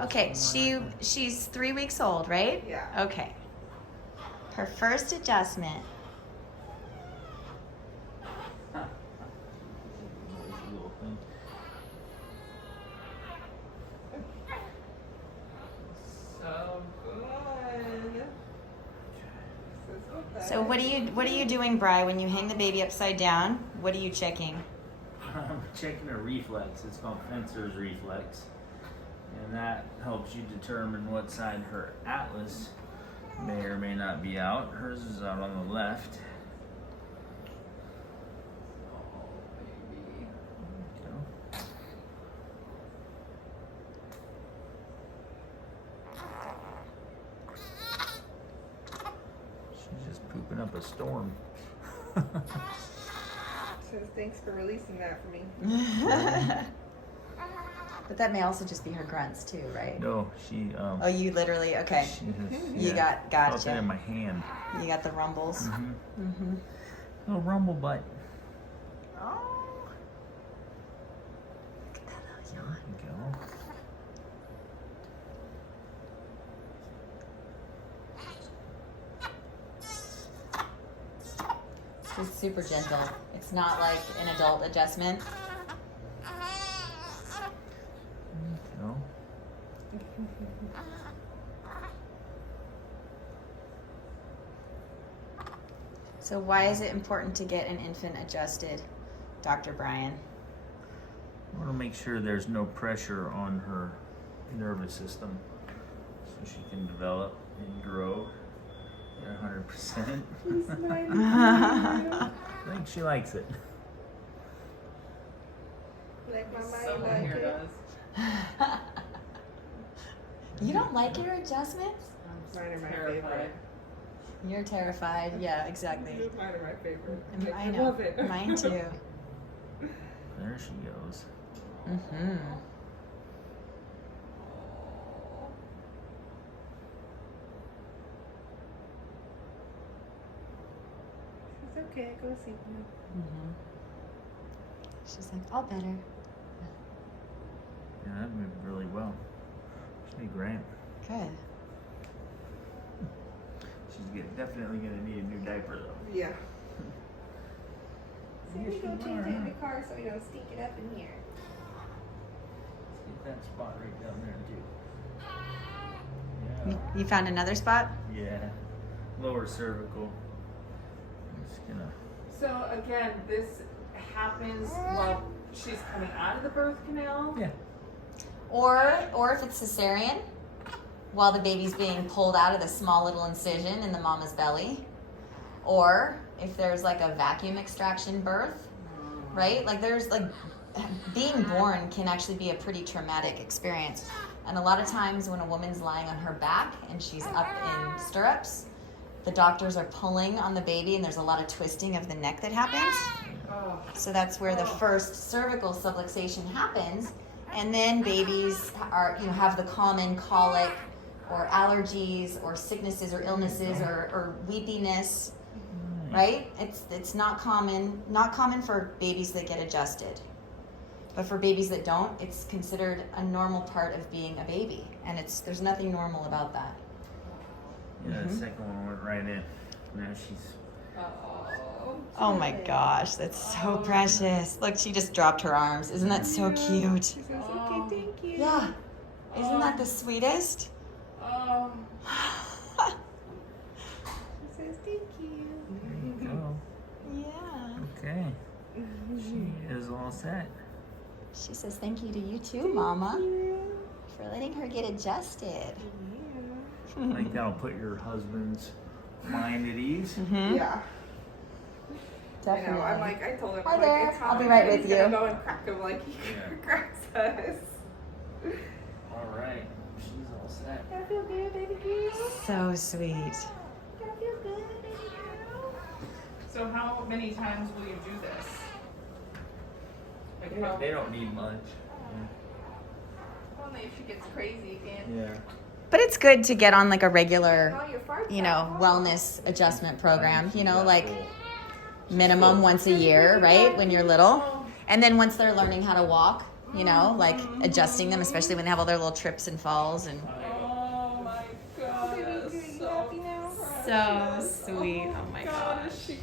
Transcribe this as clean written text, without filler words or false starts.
Okay, she's 3 weeks old, right? Yeah. Okay. Her first adjustment. So good. So what are you doing, Bri, when you hang the baby upside down? What are you checking? I'm checking a reflex. It's called fencer's reflex. And that helps you determine what side her atlas may or may not be out. Hers is out on the left. Oh, baby. There you go. She's just pooping up a storm. Says thanks for releasing that for me. But that may also just be her grunts too, right? No, she. Oh, you literally, okay. You got, Felt it in gotcha. my hand. You got the rumbles. Mm-hmm. Little rumble butt. Oh. Look at that little yawn. There you go. She's super gentle. It's not like an adult adjustment. No. So why is it important to get an infant adjusted, Dr. Brian? I want to make sure there's no pressure on her nervous system so she can develop and grow at 100%. I think she likes it. Like my mind Someone like here it. does. You don't like your adjustments? Mine are my Terrified. favorite. You're terrified. Yeah, exactly. Mine are my favorite. Like, I know. love it. Mine too. There she goes. Mm-hmm. It's okay. Go sleep now. Mm-hmm. She's like, all better. Yeah, that moved really well. She'll be great. Good. She's definitely going to need a new diaper though. Yeah. So Yes, we go you change are, it in huh? the car so we don't stink it up in here. Let's get that spot right down there You, too. you found another spot? Yeah. Lower cervical. I'm just gonna. So again, this happens while she's coming out of the birth canal. Yeah. Or if it's cesarean, while the baby's being pulled out of the small little incision in the mama's belly. Or if there's like a vacuum extraction birth, right? Like there's like, being born can actually be a pretty traumatic experience. And a lot of times when a woman's lying on her back and she's up in stirrups, the doctors are pulling on the baby and there's a lot of twisting of the neck that happens. Oh. So that's where the first cervical subluxation happens. And then babies are, have the common colic or allergies or sicknesses or illnesses or weepiness, right? It's not common for babies that get adjusted. But for babies that don't, it's considered a normal part of being a baby. And there's nothing normal about that. Yeah, the second one went right in. Now she's. Oh my gosh, that's so precious. Look, she just dropped her arms. Isn't that so cute? She says, okay, thank you. Yeah. Isn't that the sweetest? She says, thank you. There you go. Yeah. Okay. She is all set. She says thank you to you too, Mama, for letting her get adjusted. I think that'll put your husband's mind at ease. Mm-hmm. Yeah. Definitely. I know. I told him. Hi I'm there. Like, it's I'll be hot. right He's with gonna you. Go and crack him like he cracks us. All right. She's all set. I feel good, baby girl. So sweet. I feel good, baby girl. So how many times will you do this? Like how? They don't need much. Only if she gets crazy again. Yeah. But it's good to get on like a regular, Oh, your fart's wellness adjustment program, like minimum once a year, right? When you're little. And then once they're learning how to walk, you know, like adjusting them, especially when they have all their little trips and falls. And Oh my god, Baby, that's are you so happy now? so sweet. Oh my God, gosh. is she